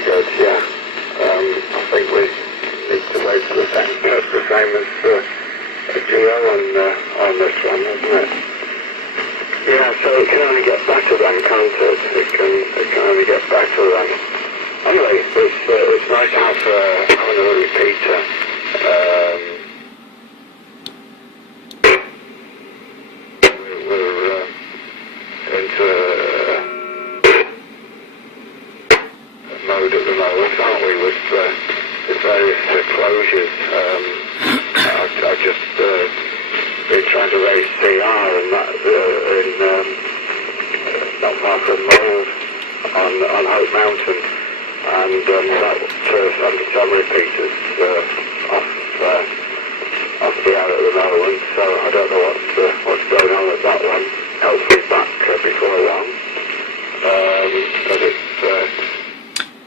very good, yeah. I think we need to wait for the same as Geo on this one, isn't it? Yeah, so it can only get better then, can't it? It can only get better then. Anyway, it's nice to have another repeater. We're into a mode at the moment, aren't we, with various closures. I've just been trying to raise CR and that not far from Mold on Hope Mountain, and that some repeaters off the air at the moment, so I don't know what's going on with that one. Hopefully back before long. But it's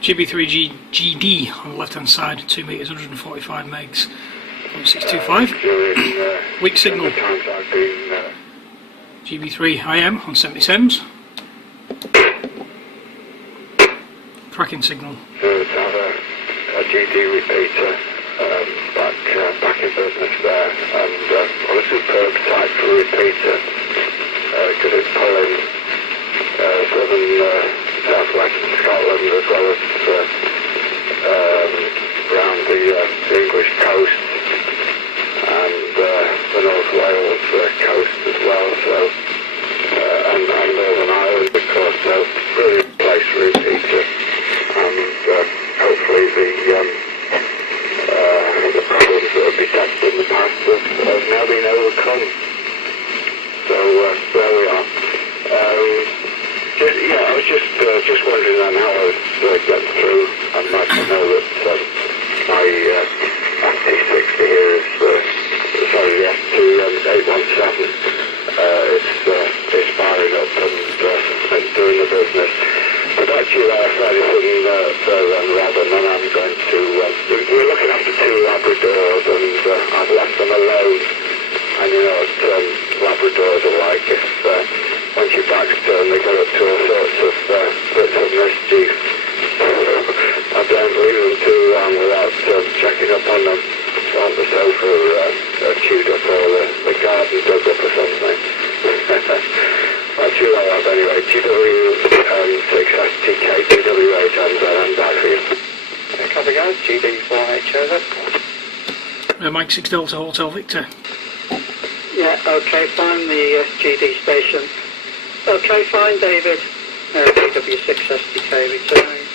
gb3gd on the left hand side, 2 meters, 145 megs, 0.625. Weak signal. gb3im on 70 sems. Tracking signal. To have a GD repeater back in business there, and on a superb type for a repeater, because it's pulling southern southwestern Scotland as well as around the English coast and the North Wales coast as well, so and Northern Ireland, of course, so brilliant place for a repeater, and hopefully the problems that have been detected in the past have now been overcome. So there we are. Yeah, I was just wondering then how I was getting through. I'd like to know that my FT60 here is, sorry, the ST817 is firing up and doing the business. But actually, if anything further than Robin, then I'm going to, we're looking after 2 Labradors, and I've left them alone. And you know what Labradors are like, if once your back's turned, they get up to all sorts of bits of mischief. I don't leave them too long without checking up on them. Want the sofa chewed up or the garden dug up or something. That's who I have anyway. gb3gd, gb3im, and back for you. Copy guys, gb4h over. Mike 6 Delta Hotel Victor. Yeah, okay, fine, the GD station. Okay, fine, David. DW6STK returning.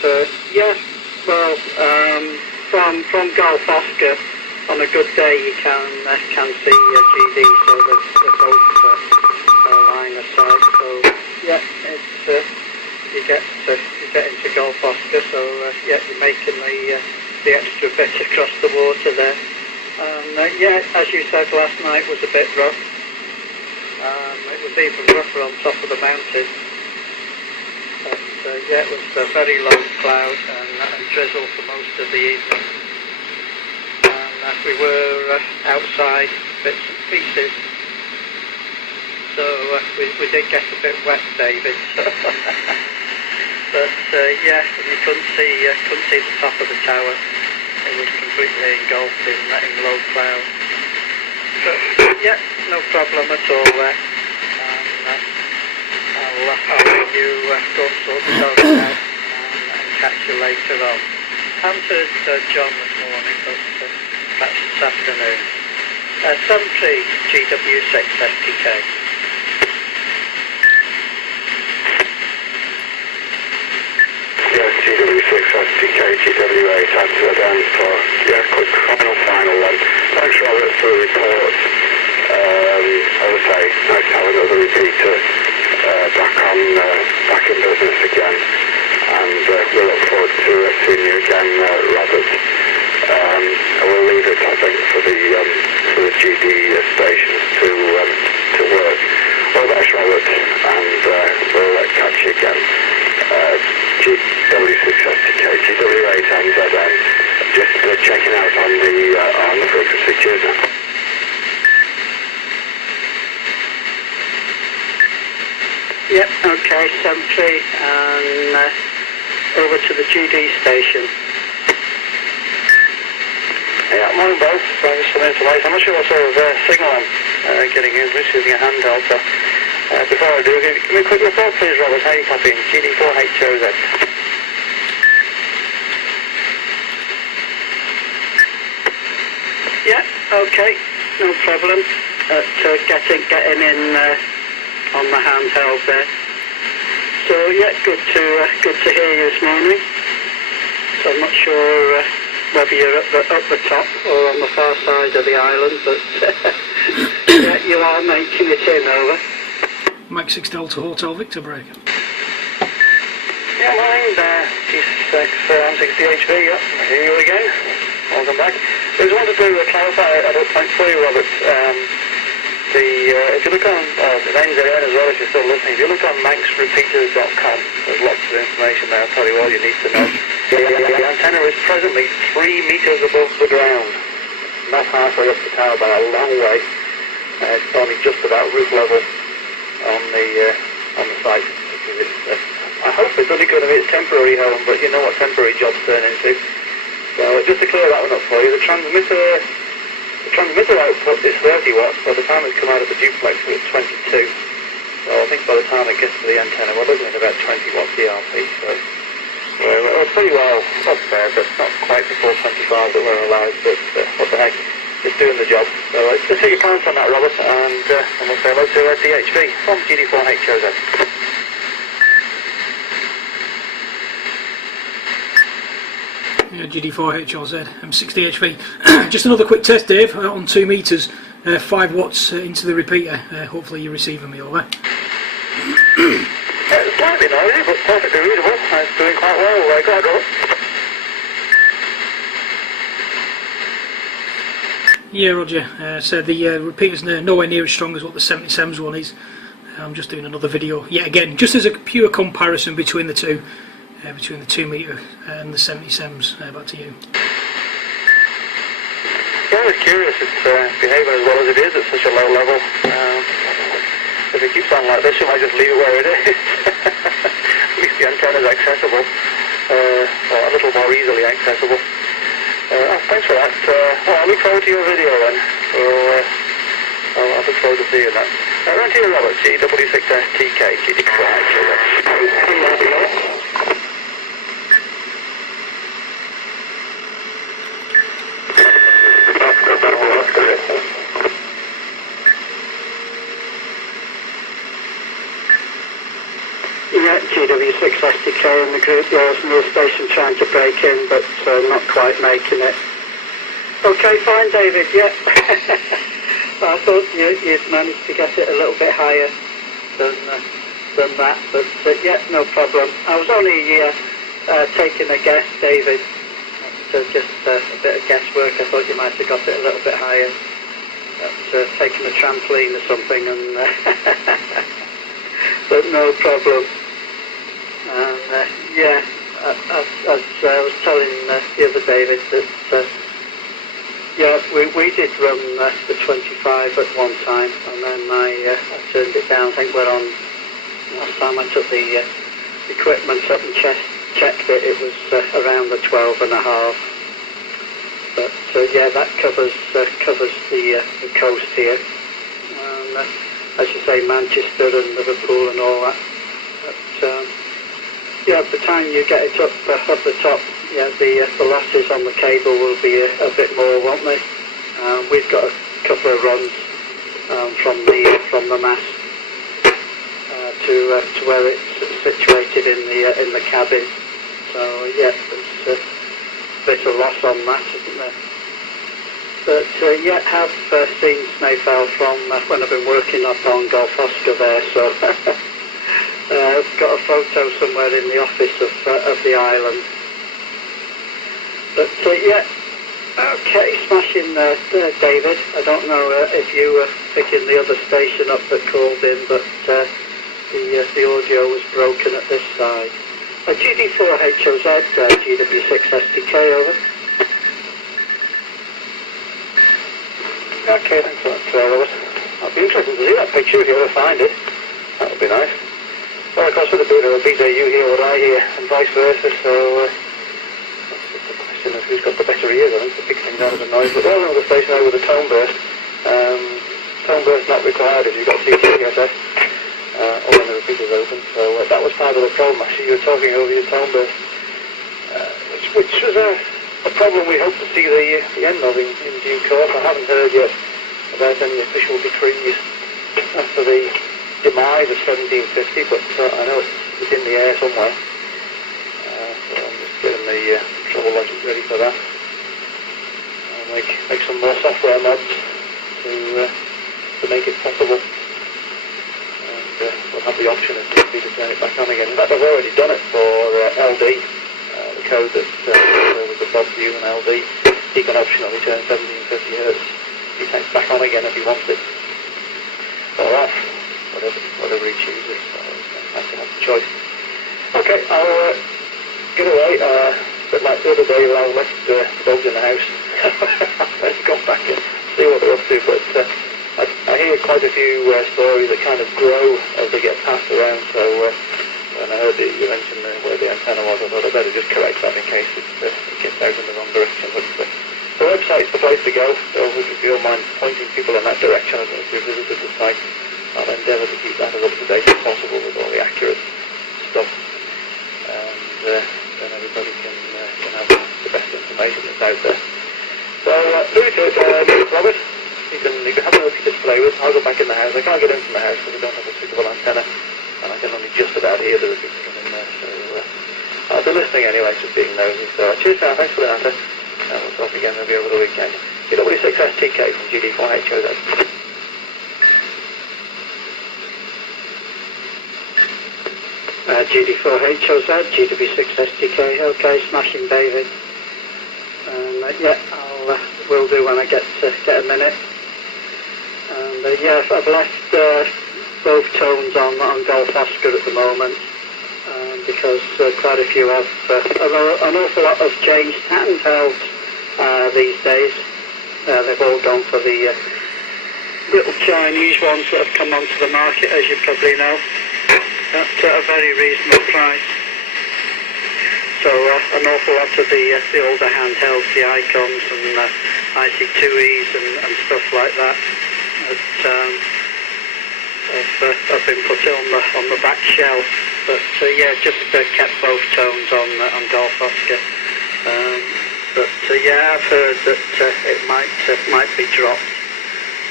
But, yeah, well, from Golf Oscar, on a good day you can see GD, so they're both line of sight. So, yeah, it's you get into Golf Oscar, so yeah, you're making the extra bit across the water there. Yeah, as you said last night, was a bit rough. It was even rougher on top of the mountain. But yeah, it was very low cloud and drizzle for most of the evening. And we were outside bits and pieces. So we did get a bit wet, David. But yeah, you couldn't see the top of the tower. It was completely engulfed in low cloud. But yeah, no problem at all there. I'll let you go sort it out and catch you later on. I haven't heard John this morning, but perhaps this afternoon. 73 GW6 STK. Yes, GW6 STK, GW8 answer then for, yeah, quick final one. Thanks Robert for the report. As I say, nice to have another repeater back in business again, and we look forward to seeing you again, Robert. I will leave it, I think, for the GD stations to work. All the best, Robert, and we'll catch you again. GW6STK, GW8MZN, just checking out on the frequency. Cheers now. Yep, okay, 73, and over to the GD station. Yeah, morning both. Just a minute away. I'm not sure what sort of signal I'm getting in. Just using a handheld. So before I do, give me a quick report, please, Robert. How are you copying? gd3gd. Yeah, okay, no problem. Getting in on the handheld there. So yeah, good to hear you this morning. So I'm not sure whether you're up the top or on the far side of the island, but yeah, you are making it in, over. Mike 6 Delta Hotel Victor break. Yeah, morning, G6 M60HV, yeah, here you again. Welcome back. I just wanted to clarify a point for you, Robert. If you look on the names are in as well, if you're still listening, if you look on manxrepeaters.com, there's lots of information there. I'll tell you all you need to know. The antenna is presently 3 meters above the ground, not halfway up the tower by a long way. It's only just about roof level on the site. I hope it's only going to be its temporary home, but you know what temporary jobs turn into. So just to clear that one up for you, the transmitter output is 30 watts. By the time it's come out of the duplex, it's 22. So I think by the time it gets to the antenna, we're looking at about 20 watts ERP. So we're pretty well up there, but not quite the full 25 that we're allowed. But what the heck, it's doing the job. So let's take your comments on that, Robert, and we'll say hello to DHV from GD4HOZ. Yeah, GD4HLZ, M60HV. Just another quick test, Dave, on 2 meters, 5 watts into the repeater. Hopefully you're receiving me over. It's slightly noisy, but perfectly readable. It's doing quite well. Go ahead, Robert. Yeah, Roger. So the repeater's nowhere near as strong as what the 77's one is. I'm just doing another video. Yeah, again, just as a pure comparison between the two. Between the 2 meter and the 77s. Back to you. Yeah, it's curious. It's behaving as well as it is at such a low level. If it keeps on like this, you might just leave it where it is. At least the antenna is accessible, or a little more easily accessible. Thanks for that. Well, I look forward to your video then. So I look forward to seeing that. Around here, Robert, GW6STK, GD4HOZ. Yeah, GW6STK in the group. There's no station trying to break in, but not quite making it. Okay, fine, David. Yeah. I thought you'd managed to get it a little bit higher than that, but yeah, no problem. I was only taking a guess, David. Just a bit of guesswork. I thought you might have got it a little bit higher. Taking a trampoline or something, and but no problem. And yeah, as I was telling the other David that yeah, we did run the 25 at one time, and then I turned it down. I think we're on, last time I took the equipment up and checked it, it was around the 12 and a half. But yeah, that covers the coast here. And as you say, Manchester and Liverpool and all that. But yeah, by the time you get it up the top, yeah, the losses on the cable will be a bit more, won't they? We've got a couple of runs from the mast to where it's situated in the cabin. So yeah, there's a bit of loss on that, isn't there? But yeah, have seen Snowfell from when I've been working up on Gulf Oscar there. So I've got a photo somewhere in the office of the island. But yeah, okay, smashing there, David. I don't know if you were picking the other station up that called in, but the audio was broken at this side. GD4HOZ, GW6STK, over. Okay, thanks for that, Robert. I'll be interested to see that picture if you ever find it. That would be nice. Well, of course, with a bit of a BJ, you hear what I hear, and vice versa, so that's the question of who's got the better ears, I think, to pick things out of the noise. But there's another station now with a tone burst. Tone burst not required if you've got CTSS. All the repeaters open, so that was part of the problem. Actually, you were talking over your tone burst, which was a problem we hope to see the end of in due course. I haven't heard yet about any official decrees after the demise of 1750, but I know it's in the air somewhere. So I'm just getting the trouble logic ready for that. I'll make some more software mods to make it possible. We'll have the option if need be to turn it back on again. In fact, I've already done it for LD, the code that was the Bob view and LD. He can optionally turn 1750 Hz. He takes back on again if he wants it, or off, whatever he chooses. So I can have the choice. Okay, I'll get away. But like the other day, I left the dogs in the house. Let's go back and see what they're up to. But I hear quite a few stories that kind of grow as they get passed around, so when I heard that you mentioned where the antenna was, I thought I'd better just correct that in case it gets out in the wrong direction. But the website's the place to go, so if you don't mind pointing people in that direction, if you've visited the site, I'll endeavour to keep that as up to date as possible with all the accurate stuff, and then everybody can have the best information that's out there. So, leave it to it, Robert. You can have a repeater to play with. I'll go back in the house. I can't get into the house because I don't have a suitable antenna, and I can only just about hear the repeater come in there. So I'll be listening anyway, just being nosy. So cheers now, thanks for the answer, and we'll talk again maybe over the weekend. gb3gd from gb3im. GD4HOZ, gb6STK. Okay, smashing, David. Yeah, will do when I get a minute. And yeah, I've left both tones on Golf Oscar at the moment, because quite a few have, an awful lot have changed handhelds these days. They've all gone for the little Chinese ones that have come onto the market, as you probably know, at a very reasonable price. So an awful lot of the older handhelds, the Icons and IC2Es and stuff like that, have been put on the back shelf. But yeah, just kept both tones on Golf Oscar. But yeah, I've heard that it might be dropped.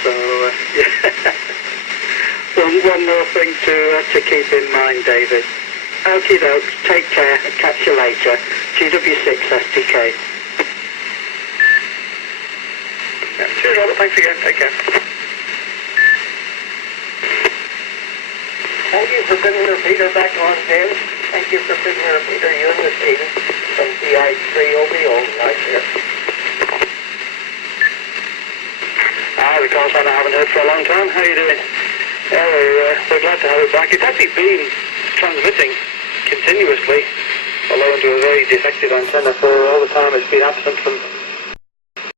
So yeah, one more thing to keep in mind, David. Okie doke, take care, catch you later. GW6STK. Yeah, cheers, Robert, thanks again, take care. Thank you for putting the repeater back on, James. Thank you for putting the repeater, you and the team, from DI3OBO right here. The call sign I haven't heard for a long time. How are you doing? Yeah, we're glad to have it back. It's actually been transmitting continuously, although into a very defective antenna for all the time it's been absent from